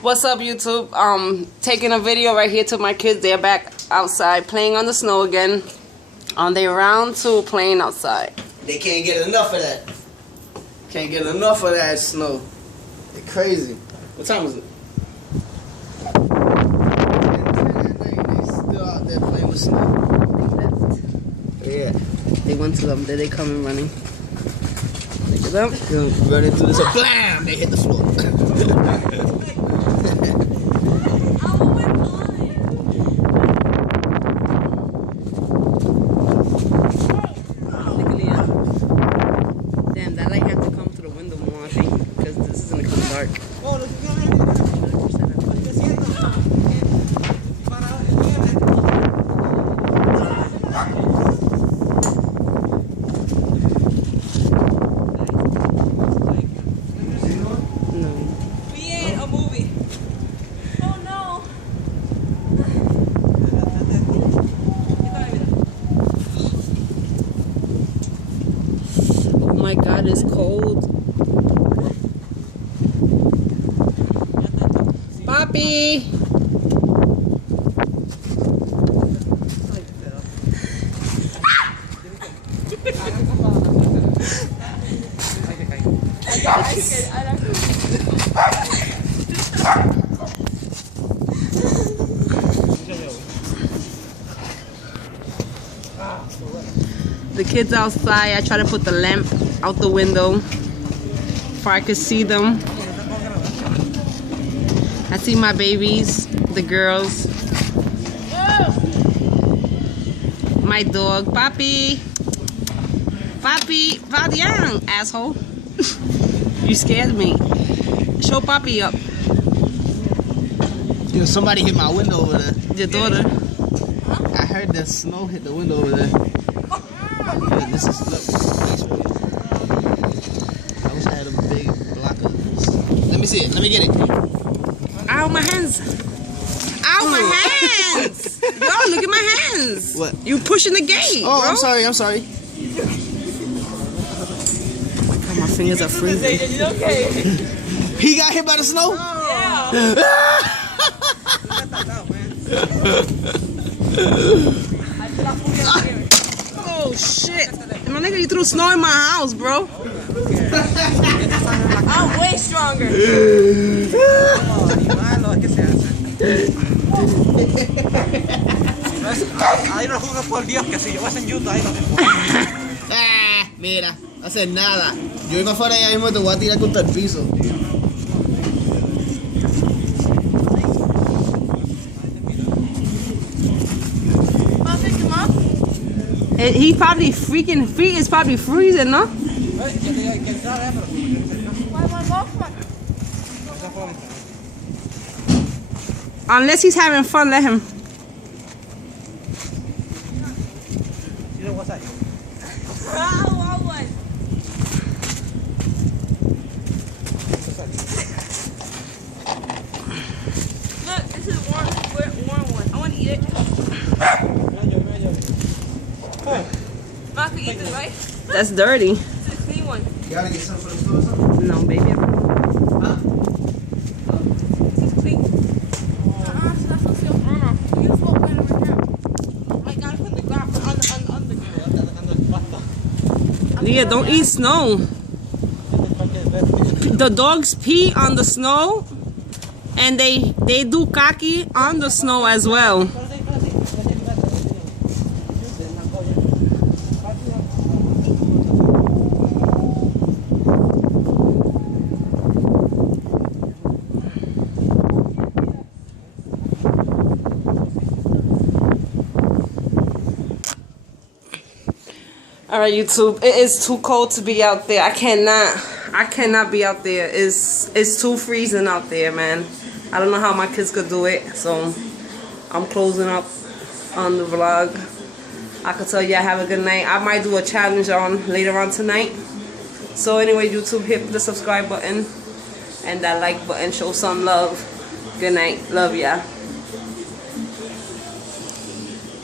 What's up, YouTube? Taking a video right here to my kids. They're back outside playing on the snow again. On their round 2 playing outside. They can't get enough of that. Can't get enough of that snow. They're crazy. What time is it? They still out there playing with snow. Yeah. They went to them. There they coming running. Look at them. Running through this. Blam! They hit the floor. Damn, that light have to come to the window more, I think, because this is gonna come dark. Oh my God, it's cold. Papi! The kids outside, I try to put the lamp out the window before I could see them. I see my babies, the girls. My dog, Papi. Papi, Vadian, asshole. You scared me. Show Papi up. Yo, somebody hit my window over there. Your daughter. I heard the snow hit the window over there. Yeah, this is, look. I wish I had a big block of this. Let me see it. Let me get it. Ow, my hands. Ow, my hands. Yo, look at my hands. What? You pushing the gate, Oh, bro. I'm sorry. I'm sorry. Oh, my fingers are freezing. He got hit by the snow? Yeah. Oh shit! My nigga, you threw snow in my house, bro. I'm way stronger. Mira, no hace nada. Yo iba afuera y ahí mismo te voy a tirar contra el piso. He probably freaking feet is probably freezing, no? Unless he's having fun, let him. Look, this is warm one. I want to eat it. Mark, eat it, right? That's dirty. This is a clean one. You gotta get some for the food or something? No, baby. Huh? This is clean. It's not so silk. You can swap right over here. I gotta put the glass on the Yeah, don't eat snow. The dogs pee on the snow, and they do kaki on the snow as well. Alright, YouTube, it is too cold to be out there. I cannot be out there. It's too freezing out there, man. I don't know how my kids could do it, so I'm closing up on the vlog. I could tell you I have a good night. I might do a challenge on later on tonight. So anyway, YouTube, hit the subscribe button and that like button. Show some love. Good night. Love ya.